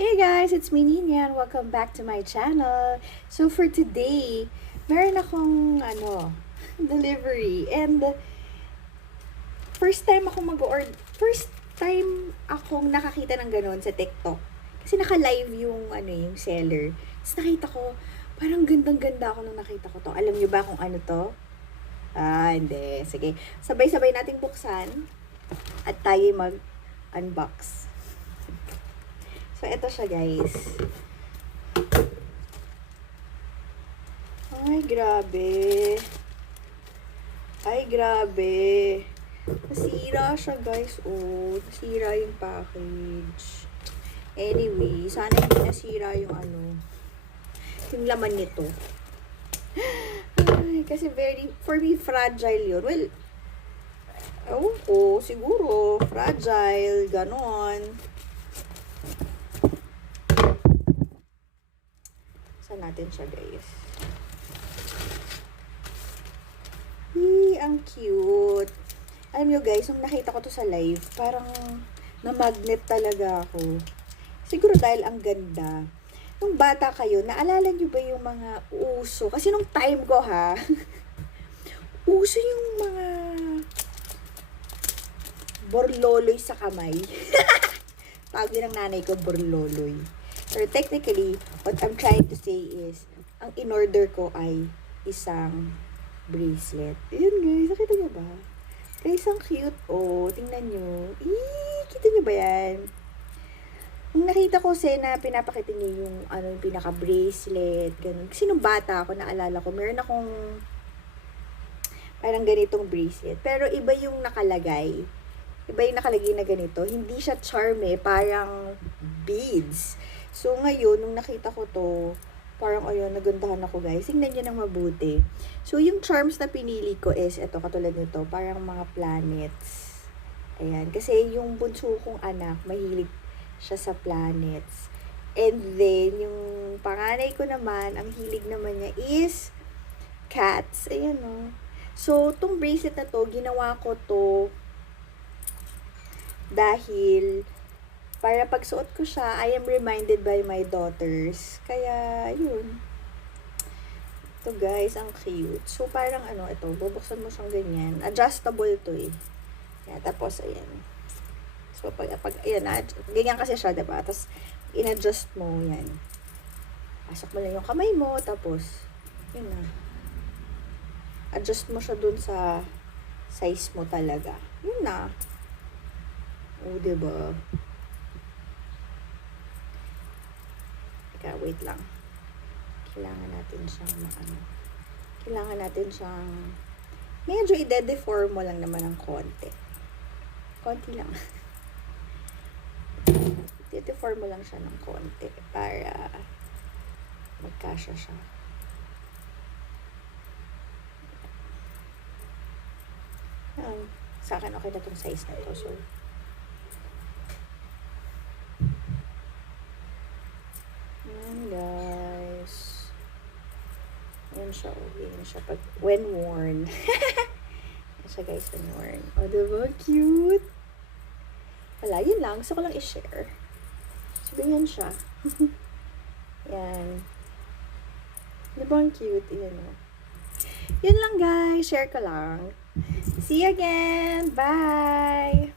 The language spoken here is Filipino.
Hey guys, it's me Nina and welcome back to my channel. So for today, meron akong delivery and first time akong nakakita ng ganon sa TikTok. Kasi naka-live yung seller. Tapos nakita ko, parang gandang-ganda ako nung nakita ko to. Alam niyo ba kung ano to? Hindi. Sige. Sabay-sabay nating buksan at tayo mag-unbox. So, ito siya, guys. Ay, grabe. Ay, grabe. Nasira siya, guys. Oh, nasira yung package. Anyway, sana hindi nasira yung laman nito. Ay, kasi for me, fragile yun. Well, ewan ko, siguro, fragile, ganon. Natin siya, guys. Ang cute. Alam nyo, guys, nung nakita ko to sa live, parang na-magnet talaga ako. Siguro dahil ang ganda. Nung bata kayo, naalala nyo ba yung mga uso? Kasi nung time ko, uso yung mga borloloy sa kamay. Tawag din ng nanay ko, borloloy. Pero technically, what I'm trying to say is, ang in-order ko ay isang bracelet. Ayan guys, nakita nyo ba? Guys, ang cute. Oh, tingnan nyo. Kita nyo ba yan? Nung nakita ko na pinapakita niya yung pinaka-bracelet, ganun. Kasi nung bata ako, naalala ko, meron akong parang ganitong bracelet. Pero iba yung nakalagay. Iba yung nakalagay na ganito. Hindi siya charm parang beads. So, ngayon, nung nakita ko to, parang, ayun, nagandahan ako, guys. Tingnan nyo ng mabuti. So, yung charms na pinili ko is, ito, katulad nito, parang mga planets. Ayan. Kasi, yung bunso kong anak, mahilig siya sa planets. And then, yung panganay ko naman, ang hilig naman niya is cats. Ayan, o. So, tong bracelet na to, ginawa ko to dahil para pagsuot ko siya, I am reminded by my daughters. Kaya, yun. Ito guys, ang cute. So, parang ito, bubuksan mo siyang ganyan. Adjustable to Yan, tapos, ayan. So, ayan, ganyan kasi siya, diba? Tapos, in-adjust mo, yan. Pasok mo lang yung kamay mo, tapos, yun na. Adjust mo siya dun sa size mo talaga. Yun na. O, diba? Wait lang. Kailangan natin siyang kailangan natin siyang medyo i-deform mo lang naman ng konti. Konti lang. I-deform mo lang siya ng konti para magkasya siya. Sa akin okay na tong size na to. So, guys. Ayan siya. Ayan siya when worn. Ayan siya guys, when worn. O, diba? Cute. Wala, yun lang. Gusto ko lang i-share. So, ganyan siya. Yan. Diba ang cute? Ayan o. Yun lang guys. Share ko lang. See you again. Bye!